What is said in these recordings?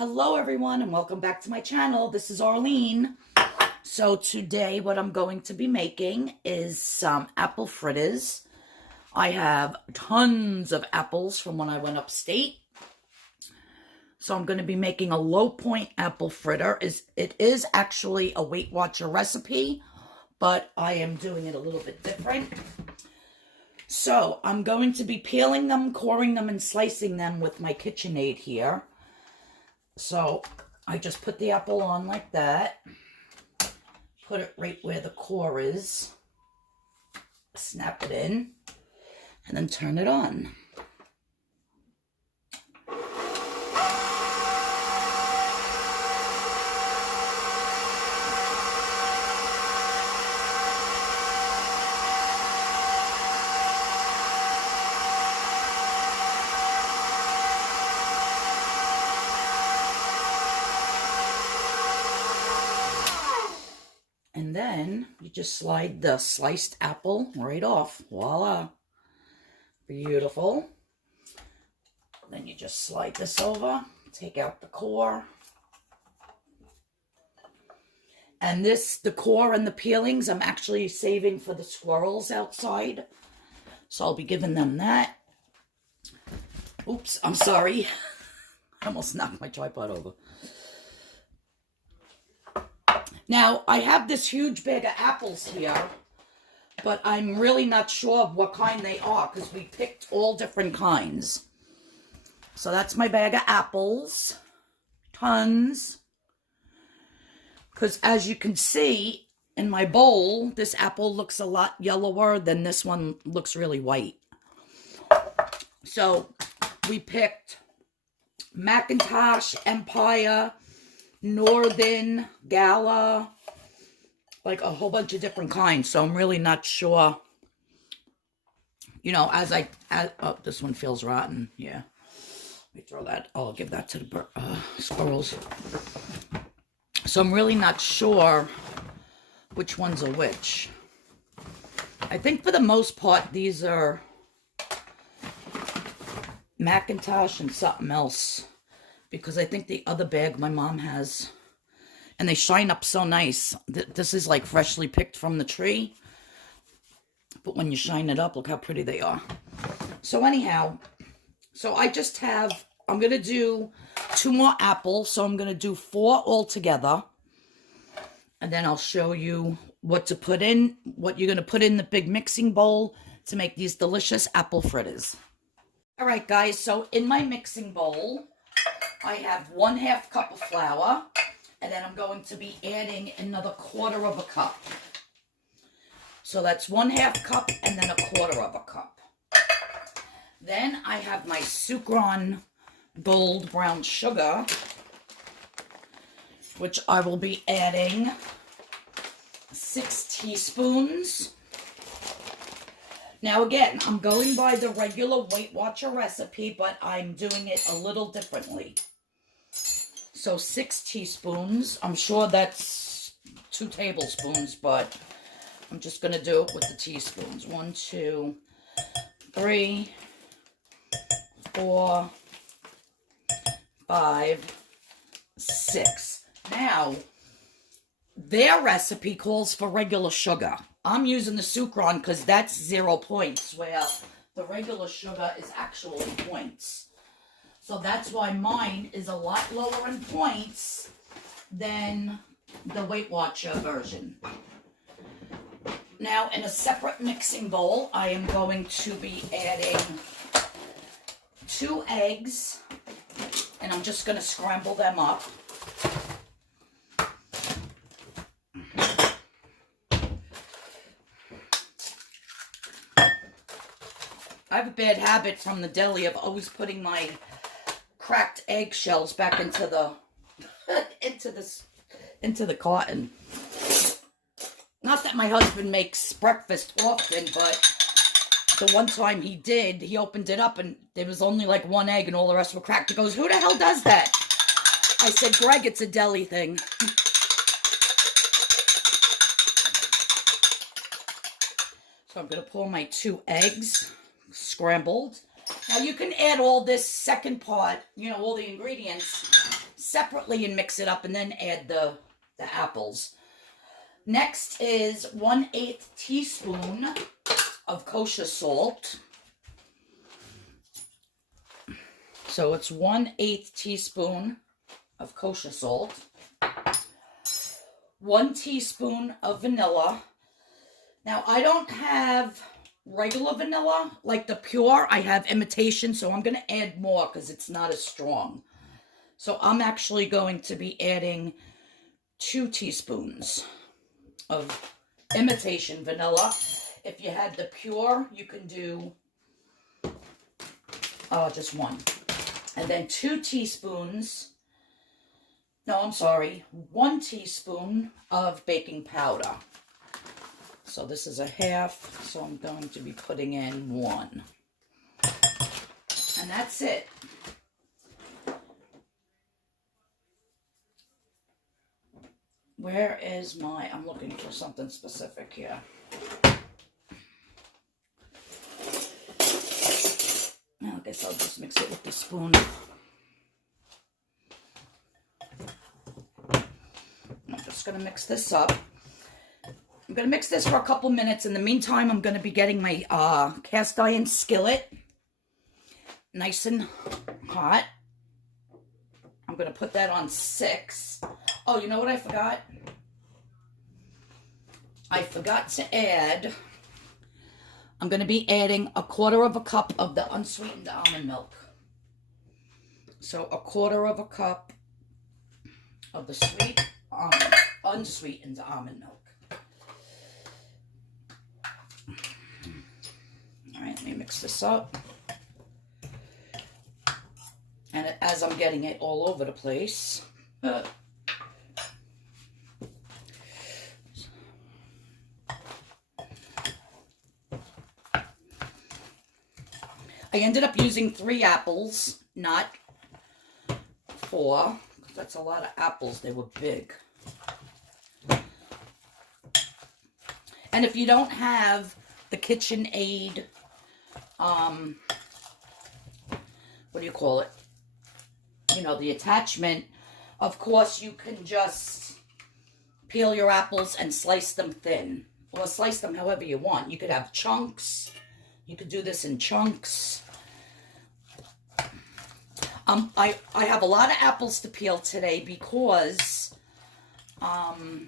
Hello everyone and welcome back to my channel. This is Arlene. So today what I'm going to be making is some apple fritters. I have tons of apples from when I went upstate. So I'm going to be making a low point apple fritter. It is actually a Weight Watcher recipe, but I am doing it a little bit different. So I'm going to be peeling them, coring them, and slicing them with my KitchenAid here. So I just put the apple on like that, put it right where the core is, snap it in, and then turn it on. And then you just slide the sliced apple right off. Voila. Beautiful. Then you just slide this over, take out the core. And the core and the peelings, I'm actually saving for the squirrels outside. So I'll be giving them that. Oops, I'm sorry. I almost knocked my tripod over. Now, I have this huge bag of apples here, but I'm really not sure of what kind they are because we picked all different kinds. So that's my bag of apples. Tons. Because as you can see in my bowl, this apple looks a lot yellower than this one looks really white. So we picked Macintosh, Empire, Northern, Gala, like a whole bunch of different kinds. So I'm really not sure, you know, oh, this one feels rotten. Yeah. Let me throw that. I'll give that to the squirrels. So I'm really not sure which ones are which. I think for the most part, these are Macintosh and something else. Because I think the other bag my mom has, and they shine up so nice. This is like freshly picked from the tree. But when you shine it up, look how pretty they are. So anyhow, so I just have, I'm going to do 2 more apples. So I'm going to do 4 altogether. And then I'll show you what to put in, what you're going to put in the big mixing bowl to make these delicious apple fritters. All right, guys, so in my mixing bowl, I have 1/2 cup of flour, and then I'm going to be adding another 1/4 cup. So that's 1/2 cup and then 1/4 cup. Then I have my Sukrin gold brown sugar, which I will be adding 6 teaspoons. Now again, I'm going by the regular Weight Watcher recipe, but I'm doing it a little differently. So 6 teaspoons. I'm sure that's 2 tablespoons, but I'm just going to do it with the teaspoons. 1, 2, 3, 4, 5, 6. Now, their recipe calls for regular sugar. I'm using the Sukrin because that's 0 points, where the regular sugar is actually points. So that's why mine is a lot lower in points than the Weight Watcher version. Now, in a separate mixing bowl, I am going to be adding 2 eggs, and I'm just going to scramble them up. I have a bad habit from the deli of always putting my cracked eggshells back into the into the carton. Not that my husband makes breakfast often, but the one time he did, he opened it up and there was only like 1 egg and all the rest were cracked. He goes, "Who the hell does that?" I said, "Greg, it's a deli thing." So I'm going to pour my 2 eggs, scrambled. Now you can add all this second part, you know, all the ingredients separately and mix it up and then add the apples. Next is 1/8 teaspoon of kosher salt. So it's 1/8 teaspoon of kosher salt. 1 teaspoon of vanilla. Now, I don't have regular vanilla, like the pure. I have imitation, so I'm going to add more because it's not as strong. So I'm actually going to be adding 2 teaspoons of imitation vanilla. If you had the pure, you can do just 1. And then 2 teaspoons, no, I'm sorry, 1 teaspoon of baking powder. So this is a half, so I'm going to be putting in 1. And that's it. Where is my, I'm looking for something specific here. Now, I guess I'll just mix it with the spoon. I'm just going to mix this up. I'm going to mix this for a couple minutes. In the meantime, I'm going to be getting my cast iron skillet nice and hot. I'm going to put that on 6. Oh, you know what I forgot? I forgot to add, I'm going to be adding 1/4 cup of the unsweetened almond milk. So 1/4 cup of the unsweetened almond milk. All right, let me mix this up. And as I'm getting it all over the place, I ended up using 3 apples, not 4, because that's a lot of apples. They were big. And if you don't have the KitchenAid, what do you call it? You know, the attachment, of course, you can just peel your apples and slice them thin. Or slice them however you want. You could have chunks. You could do this in chunks. I have a lot of apples to peel today because I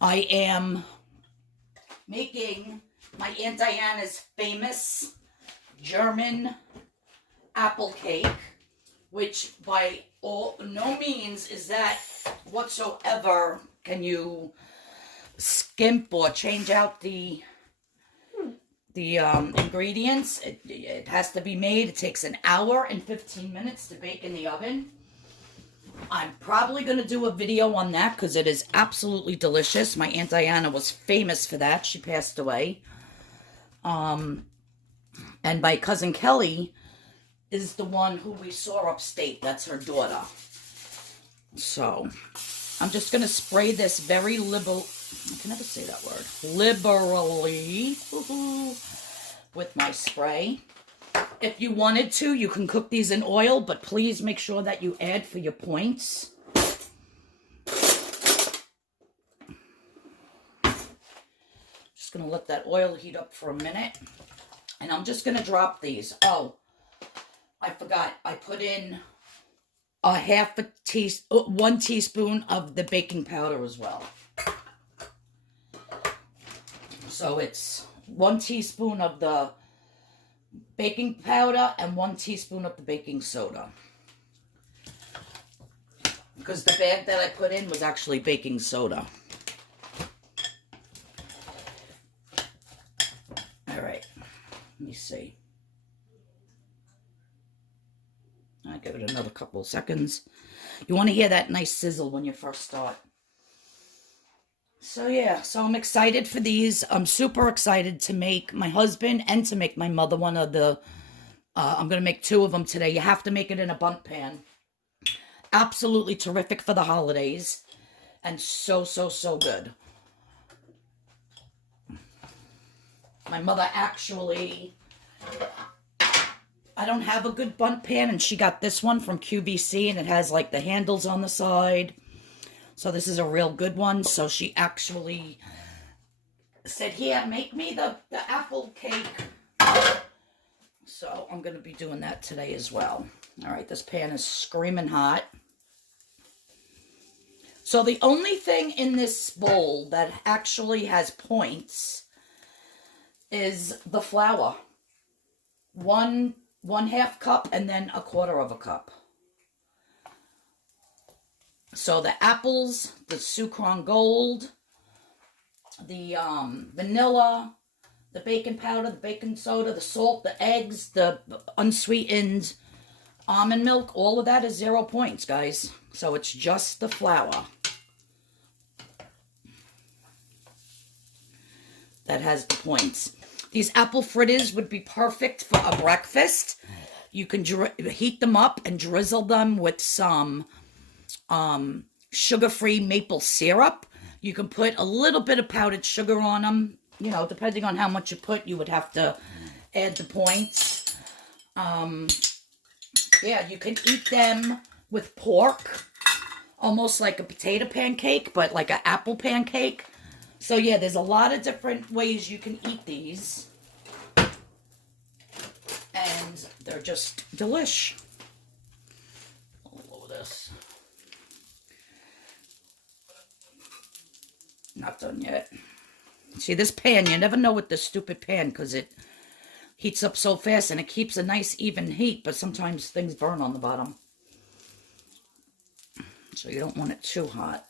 am making my Aunt Diana's famous German apple cake, which by no means is that whatsoever can you skimp or change out the ingredients. It has to be made. It takes 1 hour and 15 minutes to bake in the oven. I'm probably going to do a video on that because it is absolutely delicious. My Aunt Diana was famous for that. She passed away. And my cousin Kelly is the one who we saw upstate. That's her daughter. So I'm just going to spray this very liberal. I can never say that word. Liberally with my spray. If you wanted to, you can cook these in oil, but please make sure that you add for your points. Just going to let that oil heat up for a minute. And I'm just going to drop these. Oh, I forgot. I put in 1 teaspoon of the baking powder as well. So it's 1 teaspoon of the baking powder and 1 teaspoon of the baking soda. Because the bag that I put in was actually baking soda. Alright, let me see. I'll give it another couple of seconds. You want to hear that nice sizzle when you first start. So yeah, so I'm excited for these. I'm super excited to make my husband and to make my mother one of the, I'm going to make 2 of them today. You have to make it in a bundt pan. Absolutely terrific for the holidays. And so, so, so good. My mother actually, I don't have a good bundt pan, and she got this one from QVC, and it has like the handles on the side. So this is a real good one. So she actually said, here, make me the apple cake. So I'm going to be doing that today as well. All right, this pan is screaming hot. So the only thing in this bowl that actually has points is the flour. One half cup and then a quarter of a cup. So the apples, the Sukrin Gold, the vanilla, the baking powder, the baking soda, the salt, the eggs, the unsweetened almond milk, all of that is 0 points, guys. So it's just the flour that has the points. These apple fritters would be perfect for a breakfast. You can heat them up and drizzle them with some sugar-free maple syrup. You can put a little bit of powdered sugar on them. You know, depending on how much you put, you would have to add the points. Yeah, you can eat them with pork. Almost like a potato pancake, but like an apple pancake. So yeah, there's a lot of different ways you can eat these. And they're just delish. All of this. Not done yet. See, this pan, you never know with this stupid pan because it heats up so fast and it keeps a nice even heat, but sometimes things burn on the bottom. So you don't want it too hot.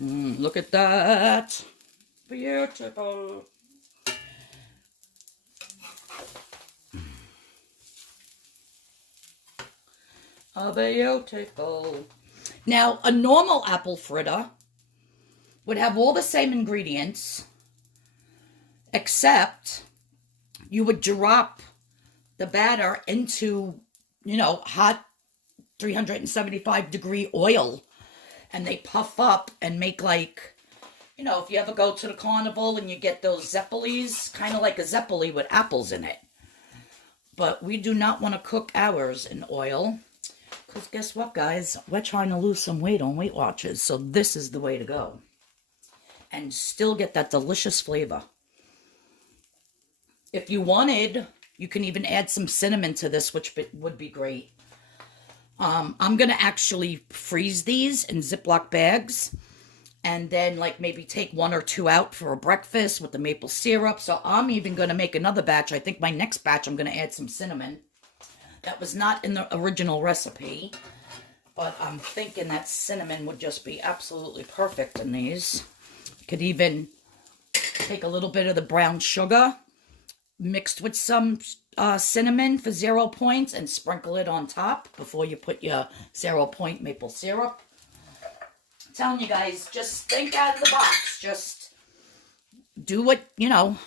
Look at that. Beautiful. Beautiful. Now, a normal apple fritter would have all the same ingredients, except you would drop the batter into, you know, hot 375-degree oil, and they puff up and make like, you know, if you ever go to the carnival and you get those zeppelis, kind of like a zeppeli with apples in it. But we do not want to cook ours in oil. Because guess what, guys? We're trying to lose some weight on Weight Watchers. So this is the way to go. And still get that delicious flavor. If you wanted, you can even add some cinnamon to this, which would be great. I'm going to actually freeze these in Ziploc bags. And then like maybe take 1 or 2 out for a breakfast with the maple syrup. So I'm even going to make another batch. I think my next batch I'm going to add some cinnamon. That was not in the original recipe, but I'm thinking that cinnamon would just be absolutely perfect in these. You could even take a little bit of the brown sugar mixed with some cinnamon for 0 points and sprinkle it on top before you put your 0 point maple syrup. I'm telling you guys, just think out of the box. Just do what, you know.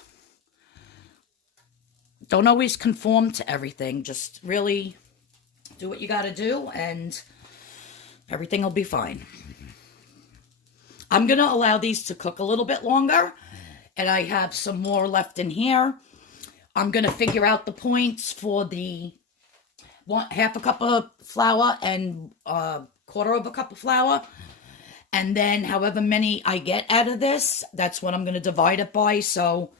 Don't always conform to everything. Just really do what you got to do and everything will be fine. I'm going to allow these to cook a little bit longer. And I have some more left in here. I'm going to figure out the points for the half a cup of flour and quarter of a cup of flour. And then however many I get out of this, that's what I'm going to divide it by. So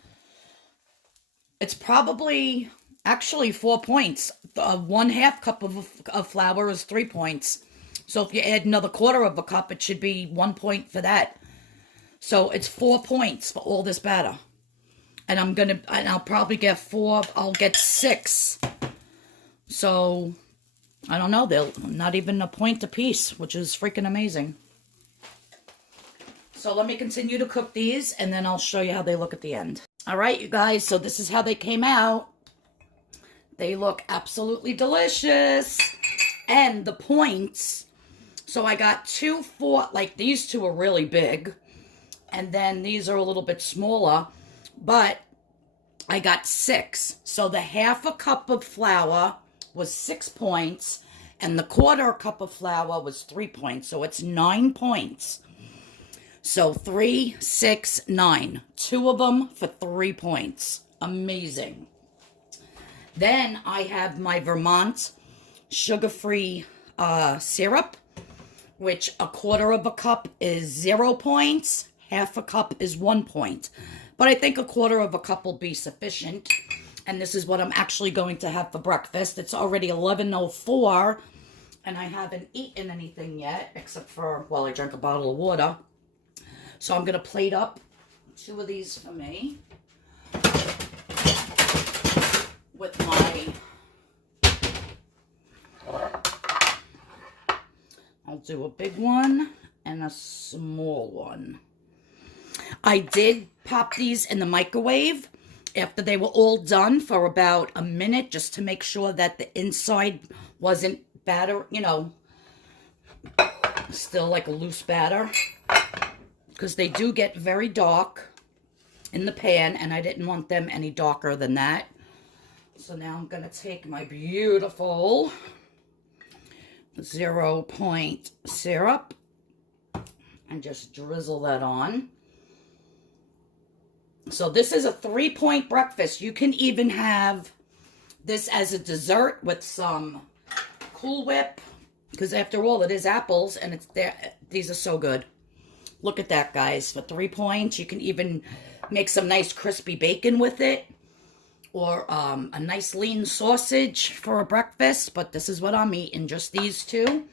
it's probably actually 4 points. 1/2 cup of flour is 3 points. So if you add another quarter of a cup, it should be 1 point for that. So it's 4 points for all this batter. And I'll probably get 4, I'll get 6. So, I don't know, they're not even a point apiece, which is freaking amazing. So let me continue to cook these, and then I'll show you how they look at the end. All right, you guys, so this is how they came out. They look absolutely delicious. And the points, so I got 2, 4, like these 2 are really big. And then these are a little bit smaller, but I got 6. So the half a cup of flour was 6 points, and the quarter cup of flour was 3 points. So it's 9 points. So 3, 6, 9. 2 of them for 3 points. Amazing. Then I have my Vermont sugar-free syrup, which 1/4 of a cup is 0 points. Half a cup is 1 point. But I think 1/4 of a cup will be sufficient. And this is what I'm actually going to have for breakfast. It's already 11:04, and I haven't eaten anything yet, except for, well, I drank a bottle of water. So I'm going to plate up 2 of these for me with my, I'll do a big one and a small one. I did pop these in the microwave after they were all done for about a minute, just to make sure that the inside wasn't batter, you know, still like a loose batter, because they do get very dark in the pan, and I didn't want them any darker than that. So now I'm going to take my beautiful 0 point syrup and just drizzle that on. So this is a 3 point breakfast. You can even have this as a dessert with some Cool Whip, because after all, it is apples, and it's there. These are so good. Look at that, guys. For 3 points, you can even make some nice crispy bacon with it, or a nice lean sausage for a breakfast. But this is what I'm eating, just these 2.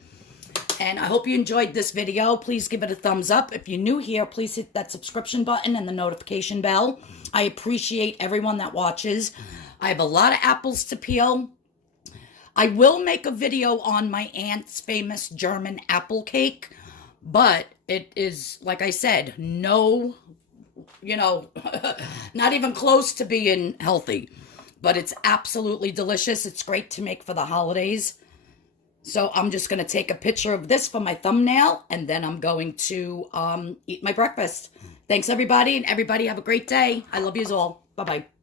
And I hope you enjoyed this video. Please give it a thumbs up. If you're new here, please hit that subscription button and the notification bell. I appreciate everyone that watches. I have a lot of apples to peel. I will make a video on my aunt's famous German apple cake, but it is, like I said, no, you know, not even close to being healthy. But it's absolutely delicious. It's great to make for the holidays. So I'm just going to take a picture of this for my thumbnail, and then I'm going to eat my breakfast. Thanks, everybody, and everybody have a great day. I love you all. Bye-bye.